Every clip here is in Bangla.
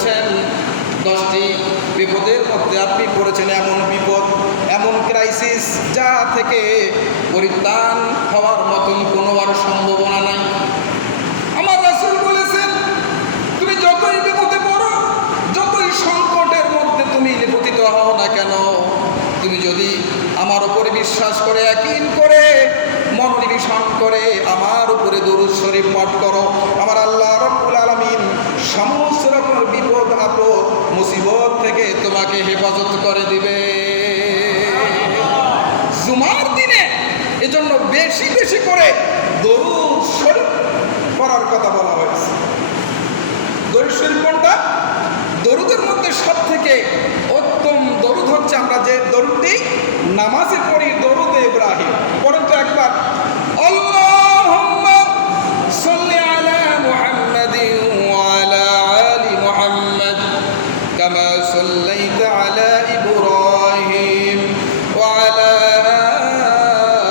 বলেছেন 10টি বিপদের মধ্যে আপনি পড়েছেন এমন বিপদ, এমন ক্রাইসিস যা থেকে পরিত্রাণ হওয়ার মতন কোনো আর সম্ভাবনা নাই। আমার রাসূল বলেছেন, তুমি যতই বিপদে পড়ো, যতই সংকটের মধ্যে তুমি নিপতিত হও না কেন, তুমি যদি আমার উপরে বিশ্বাস করে, ইয়াকিন করে, মনোনিবেশন করে আমার উপরে দরুদ শরীফ পাঠ করো, আমার আল্লাহ রাব্বুল আলামিন সমস্ত রকমের বিপদ আপদ মুসিবত থেকে তোমাকে হেফাজত করে দিবে। জুমার দিনে এজন্য বেশি বেশি করে দরুদ শরীফ পড়ার কথা বলা হয়েছে। দরুদ শরীফ কোনটা? দরুদের মধ্যে সব থেকে উত্তম দরুদ হচ্ছে আমরা যে দরুদটি নামাজে পড়ি, দরুদে ইব্রাহিম। পড়েন তো একবার, আল্লাহুম্মা সাল্লি আলা মুহাম্মাদিন ওয়া আলা আলি মুহাম্মাদ কামা সাল্লাইতা আলা ইব্রাহিম ওয়া আলা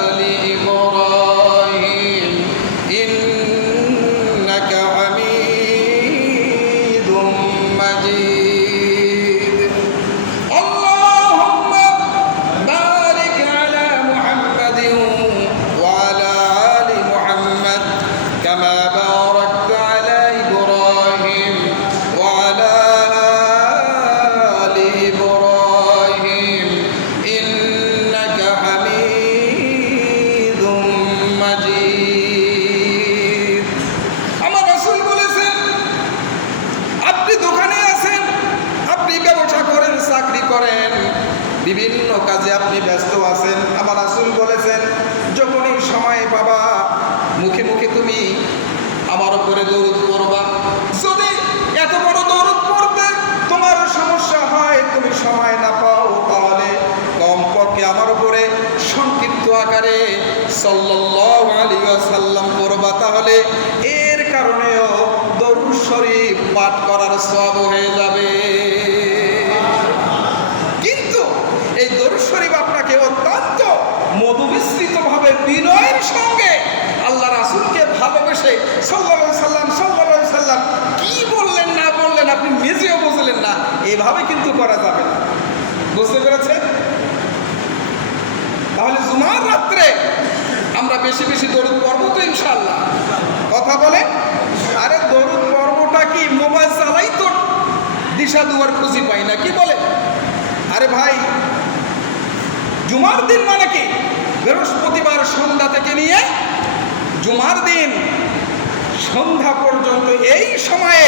আলি ইব্রাহিম ইন্নাকা হামিদুম মাজিদ। আল্লাহুম্মা বারিক আলা মুহাম্মাদিন ওয়া আলা আলি মুহাম্মাদ কামা বারাকতা আলা ইব্রাহিম ওয়া আলা আলি ইব্রাহিম ইন্নাকা হামিদুম মাজিদ। আমার রাসূল বলেছেন, আপনি দোকানে আছেন, আপনি ব্যবসা করেন, চাকরি করেন, বিভিন্ন কাজে আপনি ব্যস্ত আছেন, আমার রাসূল বলেছেন যখনই সময় পাবা মুখে মুখে তুমি আমার উপরে দরুদ পড়বা। যদি এত বড় দরুদ পড়তে তোমার সমস্যা হয়, তুমি সময় না পাও, তাহলে কমপক্ষে আমার উপরে সংক্ষিপ্ত আকারে সাল্লাল্লাহু আলাইহি ওয়াসাল্লাম পড়বা, তাহলে এর কারণেও দরুদ শরীফ পাঠ করার সওয়াব হয়ে যাবে। কিন্তু এই দরুদ শরীফ আপনাকে অত্যন্ত মধুমিশ্রিতভাবে বিনয়ের সঙ্গে আল্লাহ রাসূলকে ভালোবেসে সাল্লাল্লাহু আলাইহি সাল্লাম কি বললেন না বললেন আপনি নিজেও বুঝলেন না, এভাবে কিন্তু করা যাবে না। বুঝতে পেরেছেন? তাহলে জুমার রাত্রে আমরা বেশি বেশি দরুদ পড়ব তো ইনশাআল্লাহ। কথা বলে, আরে দরুদ পড়বটা কি মোবাইল চালাই তো দিশা দুয়ার খুঁজি পাই না, কি বলে? আরে ভাই, জুমার দিন মানে কি? বৃহস্পতিবার সন্ধ্যা থেকে নিয়ে জুমার দিন সন্ধ্যা পর্যন্ত এই সময়ে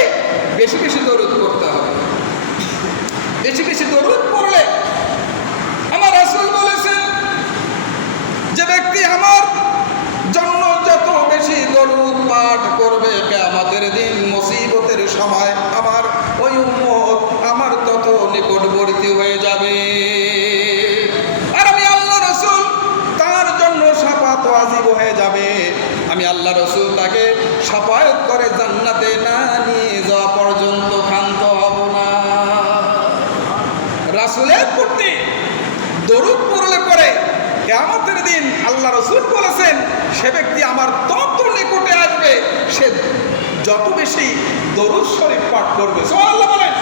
বেশি বেশি দরুদ পড়তে হবে। বেশি বেশি দরুদ পড়লে আমার রাসূল বলেছেন, যে ব্যক্তি আমার জন্য যত বেশি দরুদ পাঠ করবে, কিয়ামতের দিন মুসিবতের সময় আমার ওই উম্মত আমার তত নিকটবর্তী হয়ে যাবে। আর আমি আল্লাহ রাসূল তার জন্য শাফাত ওয়াজিব হয়ে যাবে। আমি আল্লাহ রাসূল তাকে শাফায়াত করে জান্নাতে না নিয়ে যাওয়া পর্যন্ত ক্ষান্ত হব না। রাসূলের প্রতি দরুদ পড়লে পরে কিয়ামতের দিন আল্লাহ রাসূল বলেছেন, সে ব্যক্তি আমার তত নিকটে আসবে সে যত বেশি দরুদ শরীফ পাঠ করবে। সুবহানাল্লাহ বলেন।